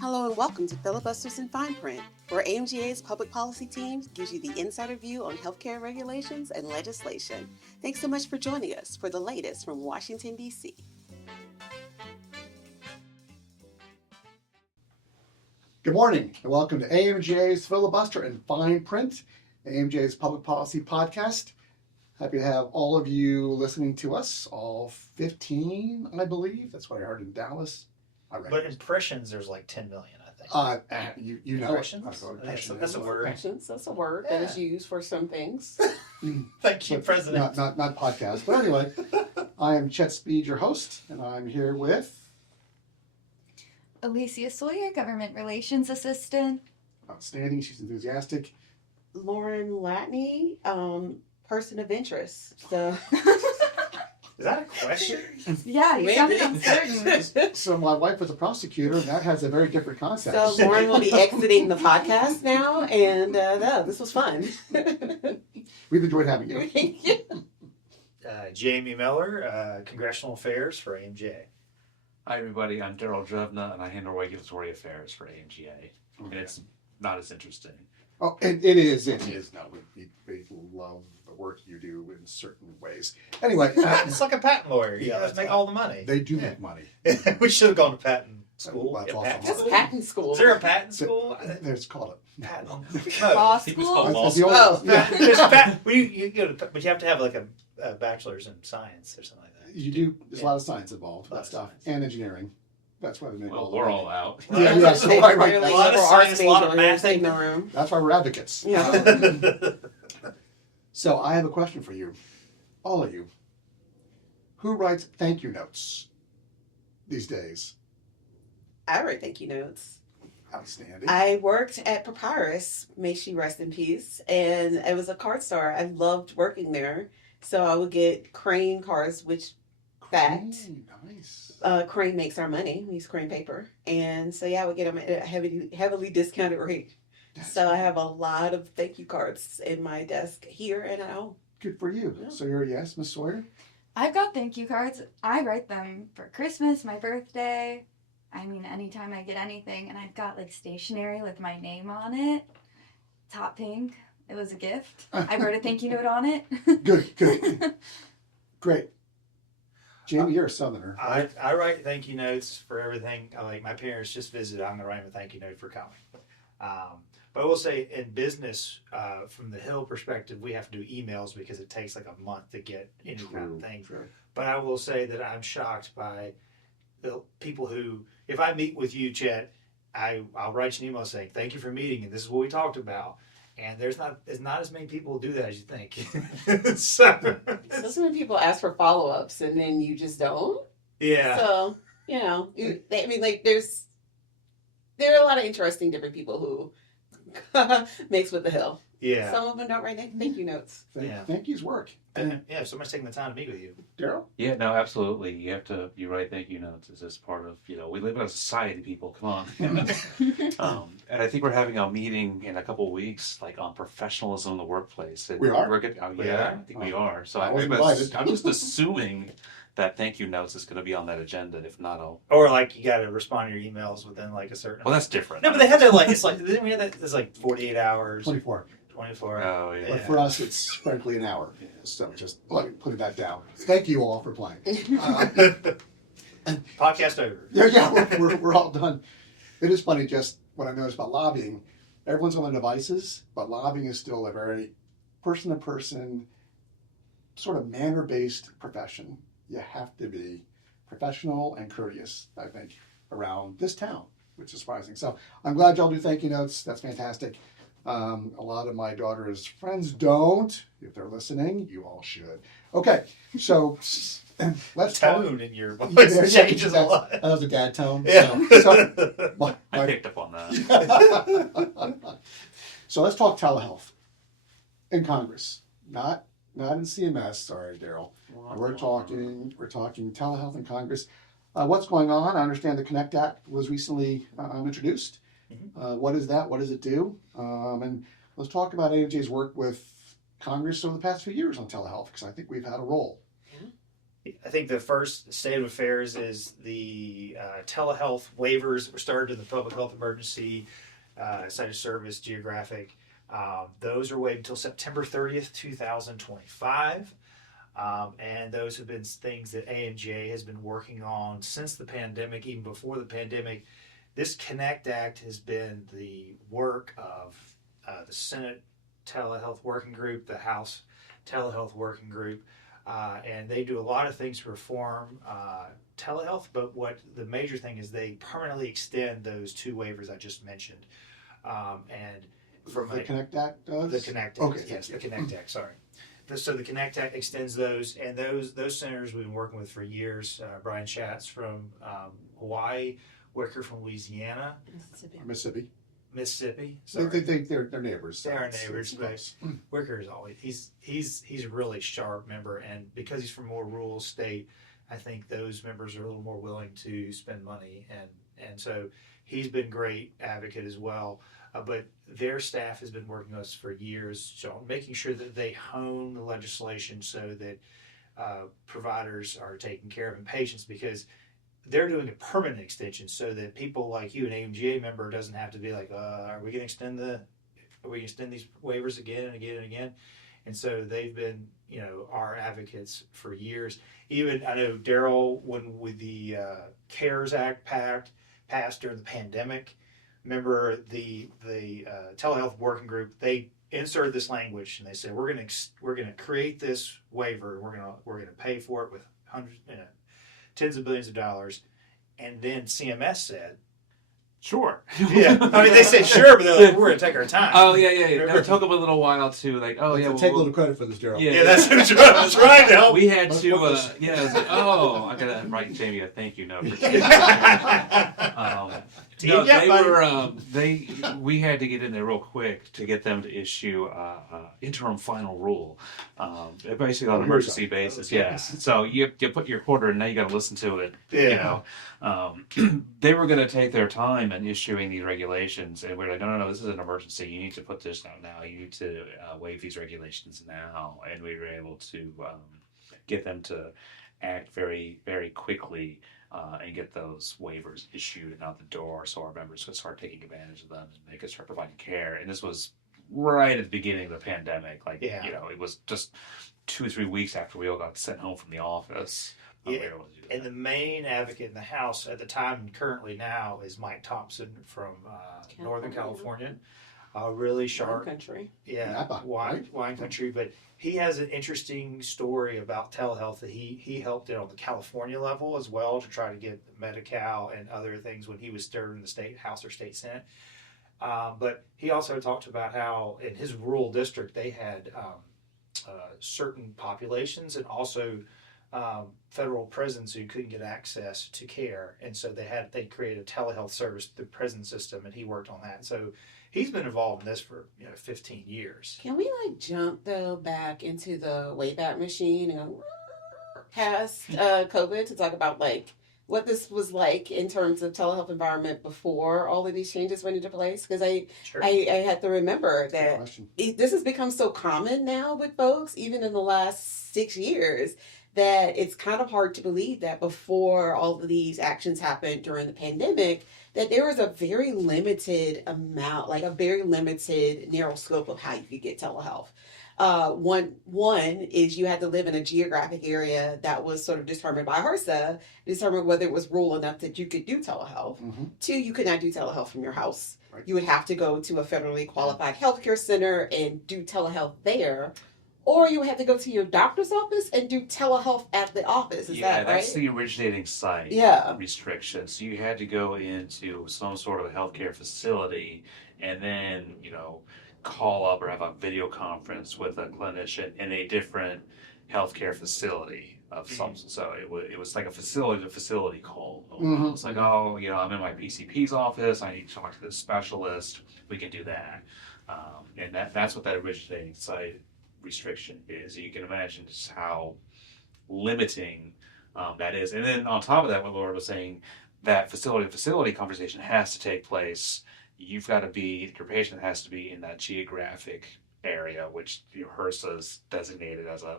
Hello and welcome to Filibusters in Fine Print, where AMGA's public policy team gives you the insider view on healthcare regulations and legislation. Thanks so much for joining us for the latest from Washington, D.C. Good morning and welcome to AMGA's Filibuster in Fine Print, AMGA's public policy podcast. Happy to have all of you listening to us, all 15, I believe. That's what I heard in Dallas. But impressions, there's like 10 million, I think. You know Impressions? it. That's a word. Impressions, that's a word that is used for some things. Thank you, President. Not podcast. But anyway, I am Chet Speed, your host, and I'm here with Alicia Sawyer, Government Relations Assistant. outstanding. She's enthusiastic. Lauren Latney, person of interest. So. Is that a question? Yeah, you sounded uncertain. So my wife was a prosecutor, and that has a very different concept. So Lauren will be exiting the podcast now, and no, this was fun. We've enjoyed having you. Thank you. Jamie Miller, Congressional Affairs for AMGA. Hi everybody, I'm Daryl Drevna and I handle regulatory affairs for AMGA. And it's not as interesting. Oh, and it is. No, we love the work you do in certain ways. Anyway, It's like a patent lawyer. You guys make all the money. they do make money. We should have gone to patent school. That's Yeah, awesome. patent That's school. patent school. Is there a patent school? There's called it. Patent. Law I think it was called school. law That's the school. old- yeah. There's a patent. You go to, but you have to have like a bachelor's in science or something like that. You do. There's a lot of science involved with A lot that of stuff, science. and engineering. That's why they make Well, all the we're money. all out. Yeah, so right. Clearly, A lot of liberal science, arts a lot of majors math. in the room. That's why we're advocates. Yeah. So I have a question for you, all of you. Who writes thank you notes these days? I write thank you notes. Outstanding. I worked at Papyrus, may she rest in peace, and it was a card store. I loved working there. So I would get Crane cards, which fact, Nice. Crane makes our money. We use Crane paper. And so yeah, I would get them at a heavily discounted rate. That's So I have a lot of thank you cards in my desk here and at home. good for you. Yeah. So you're a yes, Miss Sawyer? I've got thank you cards. I write them for Christmas, my birthday. I mean, anytime I get anything. And I've got like stationery with my name on it. It's hot pink. It was a gift. I wrote a thank you note on it. Good. Great. Jamie, you're a Southerner. I write thank you notes for everything. Like my parents just visited. I'm gonna write them a thank you note for coming. But I will say, in business, from the Hill perspective, we have to do emails because it takes like a month to get any kind of thing. True. But I will say that I'm shocked by the people who, if I meet with you, Chet, I'll write you an email saying thank you for meeting and this is what we talked about. And there's not as many people who do that as you think. So So many people ask for follow-ups and then you just don't. yeah. So, there are a lot of interesting different people who mix with the Hill. Yeah. Some of them don't write thank you notes. Yeah. Thank you's work. Yeah, if somebody's taking the time to meet with you. Daryl? Yeah, no, absolutely. You write thank you notes as just part of, we live in a society, people, come on. And I think we're having a meeting in a couple of weeks, like on professionalism in the workplace. And We are? We're getting, We yeah, are? I think we are. So I was I'm invited. just assuming that thank you notes is going to be on that agenda. If not, I'll. Or like you got to respond to your emails within like a certain. Well, that's different. No, but they had that like didn't we have that? It's like 48 hours, 24. 24. Oh, yeah. But for us, it's frankly an hour. So just putting that down. Thank you all for playing. Podcast over. Yeah, we're all done. It is funny, just what I noticed about lobbying. Everyone's on their devices, but lobbying is still a very person-to-person, sort of manner-based profession. You have to be professional and courteous, I think, around this town, which is surprising. So I'm glad y'all do thank you notes. That's fantastic. A lot of my daughter's friends don't. If they're listening, you all should. Okay, so let's talk. Tone in your Yeah, voice changes a that's- lot. That was a dad tone. Yeah. I picked up on that. So let's talk telehealth in Congress, not in CMS. Sorry, Daryl. We're talking telehealth in Congress. What's going on? I understand the Connect Act was recently introduced. What is that? What does it do? And let's talk about AMJ's work with Congress over the past few years on telehealth, because I think we've had a role. I think the first state of affairs is the telehealth waivers that were started in the public health emergency, site of service, geographic. Those are waived until September 30th, 2025. And those have been things that AMGA has been working on since the pandemic, even before the pandemic. This Connect Act has been the work of the Senate Telehealth Working Group, the House Telehealth Working Group, and they do a lot of things to reform telehealth, but what the major thing is they permanently extend those two waivers I just mentioned. And from the Connect Act does? The Connect Act, Okay, yes, the Connect Act, sorry. So the Connect Act extends those, and those senators we've been working with for years. Brian Schatz from Hawaii, Wicker from Louisiana, Mississippi. Sorry. They're neighbors. They so are it's neighbors, but close. Wicker is always he's a really sharp member, and because he's from a more rural state, I think those members are a little more willing to spend money, and so he's been great advocate as well. But their staff has been working with us for years, so making sure that they hone the legislation so that providers are taken care of and patients, because they're doing a permanent extension so that people like you, an AMGA member, doesn't have to be like, are we going to extend these waivers again and again and again? And so they've been, our advocates for years. Even I know Daryl, when with the CARES Act passed during the pandemic, remember the telehealth working group, they inserted this language and they said we're gonna create this waiver, we're gonna pay for it with hundreds, tens of billions of dollars, and then CMS said, Sure. yeah. I mean, they said sure, but they're like, we're gonna take our time. Oh yeah. It took them a little while to like. Oh yeah. Take a little credit for this, Daryl. Yeah, that's what I was trying to help. We had to. I was like, I gotta write Jamie a thank you note. No, they were. We had to get in there real quick to get them to issue interim final rule, basically on an emergency basis. Yeah. So you put your quarter, and now you got to listen to it. Yeah. They were going to take their time in issuing these regulations, and we're like, no, this is an emergency. You need to put this out now. You need to waive these regulations now, and we were able to get them to act very, very quickly. And get those waivers issued and out the door so our members could start taking advantage of them and they could start providing care. And this was right at the beginning of the pandemic. It was just 2 or 3 weeks after we all got sent home from the office. And the main advocate in the House at the time and currently now is Mike Thompson from Northern California. Really sharp. Wine country. Yeah, wine country. But he has an interesting story about telehealth that he helped it on the California level as well to try to get Medi-Cal and other things when he was serving the state House or state Senate. But he also talked about how in his rural district they had certain populations and also federal prisons who couldn't get access to care, and so they created a telehealth service through the prison system, and he worked on that. So he's been involved in this for 15 years. Can we jump though back into the Wayback Machine and go past COVID to talk about what this was like in terms of telehealth environment before all of these changes went into place? Because I had to remember that this has become so common now with folks, even in the last 6 years, that it's kind of hard to believe that before all of these actions happened during the pandemic, that there was a very limited amount, a very limited narrow scope of how you could get telehealth. One is you had to live in a geographic area that was sort of determined by HRSA, determined whether it was rural enough that you could do telehealth. Mm-hmm. 2, you could not do telehealth from your house. Right. You would have to go to a federally qualified healthcare center and do telehealth there. Or you would have to go to your doctor's office and do telehealth at the office. Is that right? Yeah, that's the originating site restriction. So you had to go into some sort of a healthcare facility and then, call up or have a video conference with a clinician in a different healthcare facility of some. So it was like a facility call. Mm-hmm. It's like, I'm in my PCP's office. I need to talk to this specialist. We can do that. And that's what that originating site restriction is. You can imagine just how limiting that is. And then on top of that, what Laura was saying, that facility conversation has to take place. Your patient has to be in that geographic area, which HRSA is designated as a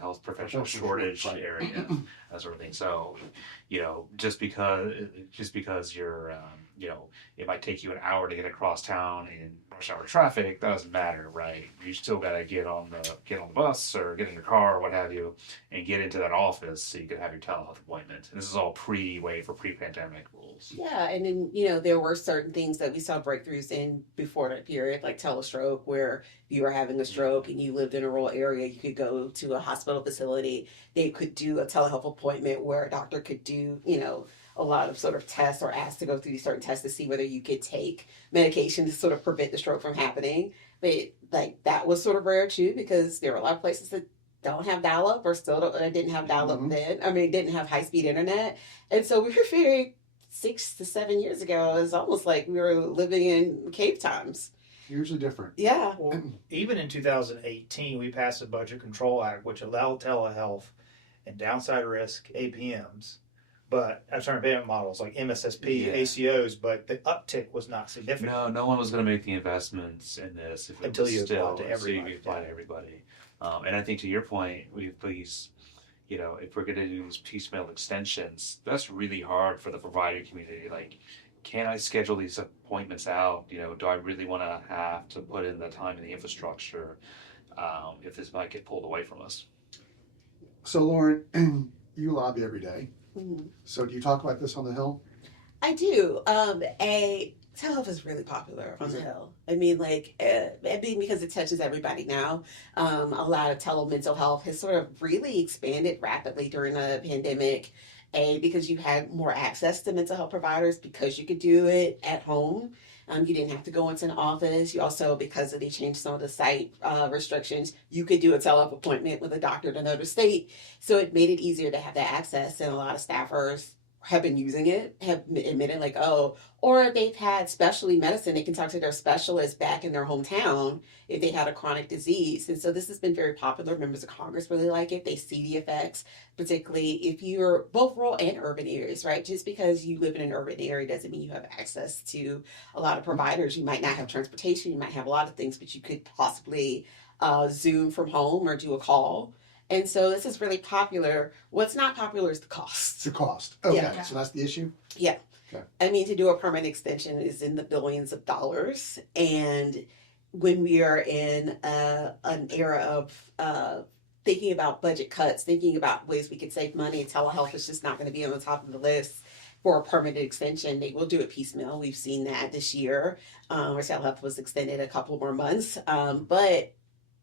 health professional Professional shortage right. area, that sort of thing. So, just because you're, it might take you an hour to get across town in rush hour traffic, that doesn't matter, right? You still got to get on the bus or get in your car or what have you, and get into that office so you can have your telehealth appointment. And this is all pre-pandemic rules. Yeah, and then there were certain things that we saw breakthroughs in before that period, like telestroke, where if you were having a stroke and you lived in a rural area, you could go to a hospital facility. They could do a telehealth appointment where a doctor could do, a lot of sort of tests or asked to go through these certain tests to see whether you could take medication to sort of prevent the stroke from happening. But like that was sort of rare too because there are a lot of places that don't have dial-up or still didn't have dial-up Mhm. then. I mean, didn't have high-speed internet, and so we were figuring 6 to 7 years ago, it's almost like we were living in cave times. Hugely different. Yeah. Well, even in 2018, we passed a Budget Control Act, which allowed telehealth and downside risk APMs, but alternative payment models like MSSP, Yeah. ACOs, but the uptick was not significant. No one was going to make the investments in this if it Until was you still apply to everybody. apply to everybody. And I think to your point, if we're going to do these piecemeal extensions, that's really hard for the provider community. Like, can I schedule these appointments out? Do I really want to have to put in the time and the infrastructure if this might get pulled away from us? So, Lauren, you lobby every day. Mhm. So, do you talk about this on the Hill? I do. Telehealth is really popular on the Hill. I mean, because it touches everybody now. A lot of telemental health has sort of really expanded rapidly during the pandemic. Because you had more access to mental health providers because you could do it at home. You didn't have to go into an office. You also, because they changed some of the site restrictions, you could do a telehealth appointment with a doctor in another state. So it made it easier to have that access. And a lot of staffers have been using it, have admitted or they've had specialty medicine. They can talk to their specialist back in their hometown if they had a chronic disease. And so this has been very popular. Members of Congress really like it. They see the effects, particularly if you're both rural and urban areas, right? Just because you live in an urban area doesn't mean you have access to a lot of providers. You might not have transportation. You might have a lot of things, but you could possibly Zoom from home or do a call. And so this is really popular. What's not popular is the cost. The cost. Okay, Yeah. so that's the issue? Yeah. Okay. I mean, to do a permanent extension is in the billions of dollars. And when we are in an era of thinking about budget cuts, thinking about ways we could save money, telehealth is just not going to be on the top of the list for a permanent extension. They will do it piecemeal. We've seen that this year, where telehealth was extended a couple more months. But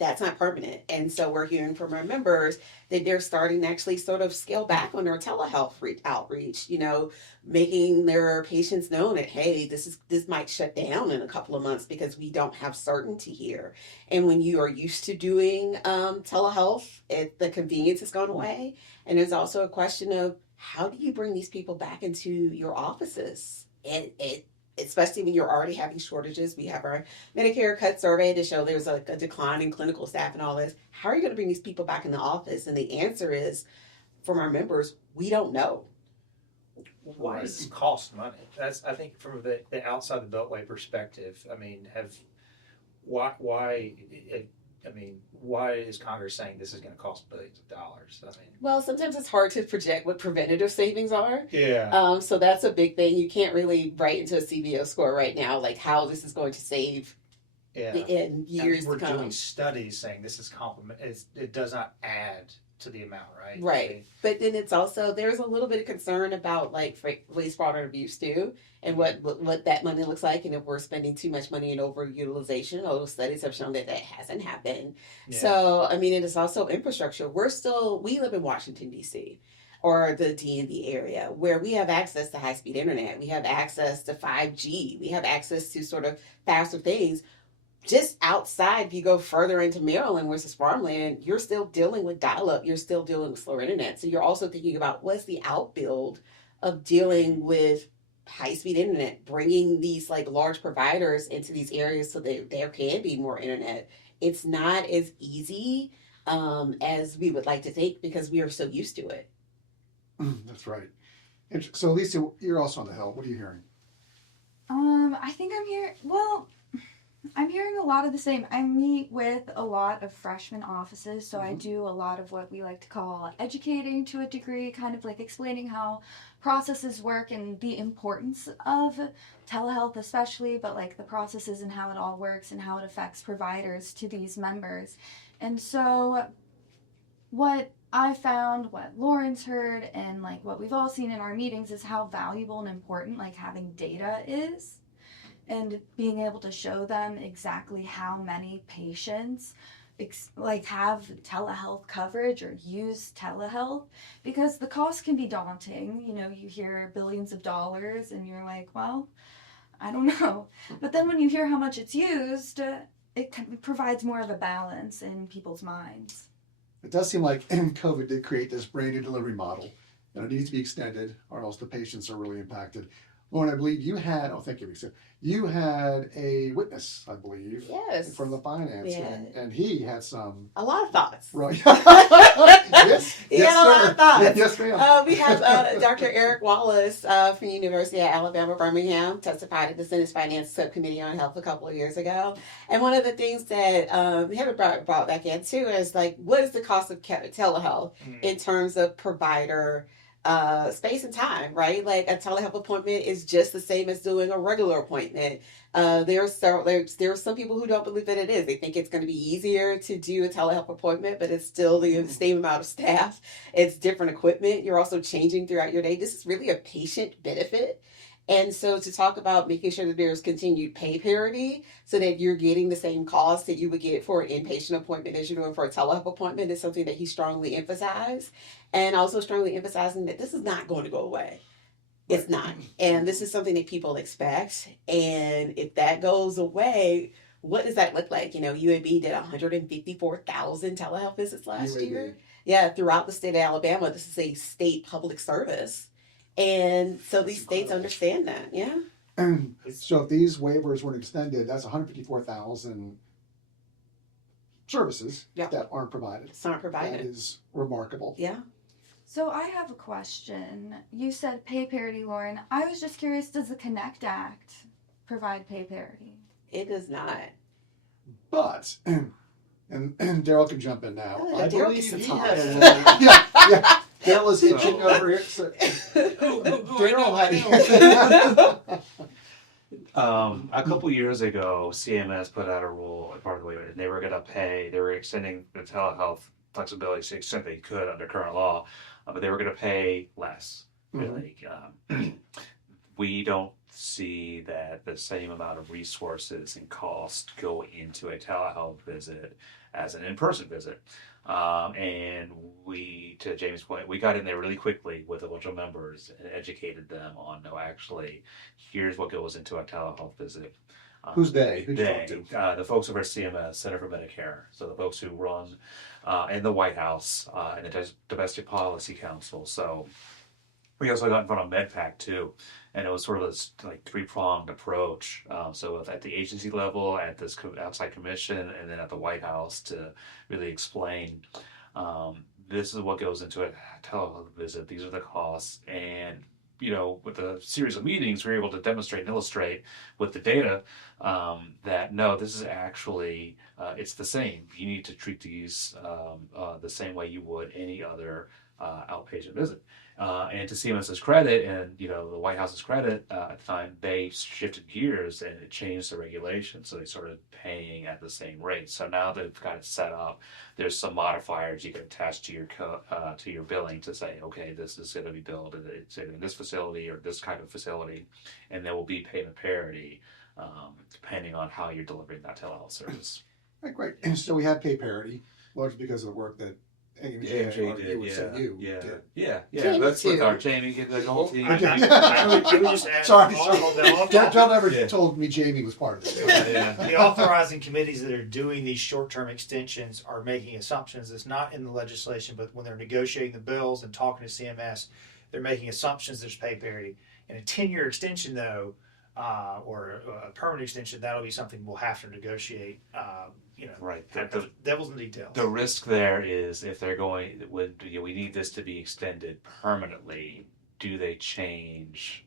that's not permanent. And so we're hearing from our members that they're starting to actually sort of scale back on their telehealth outreach, making their patients know that, hey, this might shut down in a couple of months because we don't have certainty here. And when you are used to doing telehealth, the convenience has gone away. And there's also a question of how do you bring these people back into your offices? Especially when you're already having shortages. We have our Medicare cut survey to show there's a decline in clinical staff and all this. How are you going to bring these people back in the office? And the answer is, from our members, we don't know. Why does this cost money? That's, I think, from the outside the Beltway perspective. I mean, why is Congress saying this is going to cost billions of dollars? I mean, Well, sometimes it's hard to project what preventative savings are. yeah. So that's a big thing. You can't really write into a CBO score right now, like how this is going to save in years we're to come. doing studies saying this is it does not add to the amount, right? Right. But then it's also, there's a little bit of concern about waste, fraud, and abuse too, and what that money looks like, and if we're spending too much money in overutilization. Although studies have shown that hasn't happened. Yeah. So, I mean, it is also infrastructure. We live in Washington, D.C., or the DMV area, where we have access to high-speed internet. We have access to 5G. We have access to sort of faster things. Just outside, if you go further into Maryland, which is farmland, you're still dealing with dial-up. You're still dealing with slower internet. So you're also thinking about what's the outbuild of dealing with high-speed internet, bringing these large providers into these areas so that there can be more internet. It's not as easy as we would like to think because we are so used to it. That's right. So, Lisa, you're also on the Hill. What are you hearing? I think I'm here. Well, I'm hearing a lot of the same. I meet with a lot of freshman offices, so I Mhm. do a lot of what we like to call educating to a degree, kind of like explaining how processes work and the importance of telehealth, especially, but like the processes and how it all works and how it affects providers to these members. And so, what I found, what Lauren's heard, and like what we've all seen in our meetings is how valuable and important like having data is and being able to show them exactly how many patients like have telehealth coverage or use telehealth, because the cost can be daunting. You know, you hear billions of dollars and you're like, well, I don't know. But then when you hear how much it's used, it provides more of a balance in people's minds. It does seem like COVID did create this brand new delivery model, and it needs to be extended, or else the patients are really impacted. Lauren, I believe you had, oh, thank you, Lisa. You had a witness, I believe, Yes. from the finance, Yeah. and he had some. A lot of thoughts. Right. Yes, He yes, had a lot sir. of thoughts. Yes, ma'am. We have Dr. Eric Wallace from University of Alabama, Birmingham, testified at the Senate's Finance Subcommittee on Health a couple of years ago. And one of the things that he had brought back in too is like, what is the cost of telehealth in terms of provider space and time, right? Like a telehealth appointment is just the same as doing a regular appointment. There are some people who don't believe that it is. They think it's going to be easier to do a telehealth appointment, but it's still the same amount of staff. It's different equipment. You're also changing throughout your day. This is really a patient benefit. And so to talk about making sure that there's continued pay parity so that you're getting the same cost that you would get for an inpatient appointment as you're doing for a telehealth appointment is something that he strongly emphasized. And also strongly emphasizing that this is not going to go away. It's not. And this is something that people expect. And if that goes away, what does that look like? You know, UAB did 154,000 telehealth visits last UAB. year. Yeah, throughout the state of Alabama. This is a state public service. And so these states understand that. Yeah. So if these waivers weren't extended, that's 154,000 services Yeah. that aren't provided. It's not That provided. is remarkable. Yeah. So I have a question. You said pay parity, Lauren. I was just curious, does the Connect Act provide pay parity? It does not. But, and Daryl can jump in now. Oh, I Daryl believe gets he to talk. had a yeah. Daryl is hitching over here. So, Daryl had A couple years ago, CMS put out a rule as part of the waiver, and they were going to pay. They were extending the telehealth flexibility to the extent they could under current law, but they were going to pay less. Really, we don't see that the same amount of resources and cost go into a telehealth visit as an in-person visit. And we, to Jamie's point, we got in there really quickly with a bunch of members and educated them on, no, actually, here's what goes into a telehealth visit. Who's they? Who'd you They, talk the folks over at CMS, Center for Medicare. So the folks who run in the White House and the Domestic Policy Council. So we also got in front of MedPAC too, and it was sort of this like three-pronged approach. So at the agency level, at this outside commission, and then at the White House to really explain this is what goes into a telehealth visit. These are the costs, and you know, with a series of meetings, we were able to demonstrate and illustrate with the data that no, this is actually it's the same. You need to treat these the same way you would any other outpatient visit. And to CMS's credit, and you know the White House's credit, at the time they shifted gears and it changed the regulation, so they started paying at the same rate. So now they've got it set up. There's some modifiers you can attach to your billing to say, okay, this is going to be billed in this facility or this kind of facility, and there will be payment parity depending on how you're delivering that telehealth service. Right, great. And so we have pay parity, largely because of the work that AMGA did. Yeah. Jamie That's with too. our Jamie, get the whole team. I would just add, Sorry. John never Yeah. told me Jamie was part of this. the authorizing committees that are doing these short-term extensions are making assumptions that's not in the legislation, but when they're negotiating the bills and talking to CMS, they're making assumptions there's pay parity. And a 10-year extension, though, or a permanent extension, that'll be something we'll have to negotiate. Right. Devil's in the details. The risk there is if they're going, we need this to be extended permanently, do they change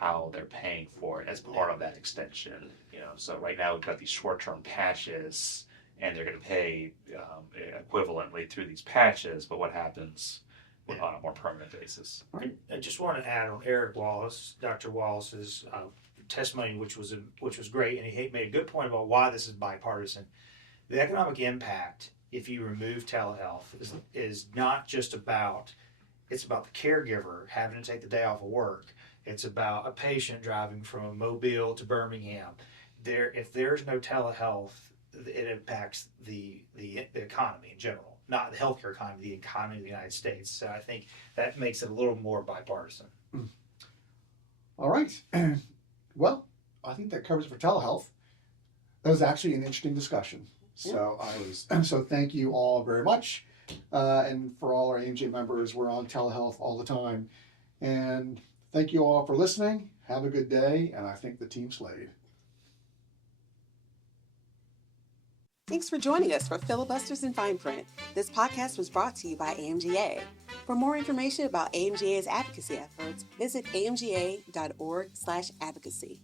how they're paying for it as part of that extension. So right now we've got these short-term patches, and they're going to pay equivalently through these patches. But what happens on a more permanent basis? I just want to add on Dr. Wallace's testimony, which was great, and he made a good point about why this is bipartisan. The economic impact, if you remove telehealth, is not just about. It's about the caregiver having to take the day off of work. It's about a patient driving from Mobile to Birmingham. If there's no telehealth, it impacts the economy in general, not the healthcare economy, the economy of the United States. So I think that makes it a little more bipartisan. All right. Well, I think that covers it for telehealth. That was actually an interesting discussion. So so thank you all very much. And for all our AMGA members, we're on telehealth all the time. And thank you all for listening. Have a good day. And I think the team slayed. Thanks for joining us for Filibusters in Fine Print. This podcast was brought to you by AMGA. For more information about AMGA's advocacy efforts, visit amga.org/advocacy.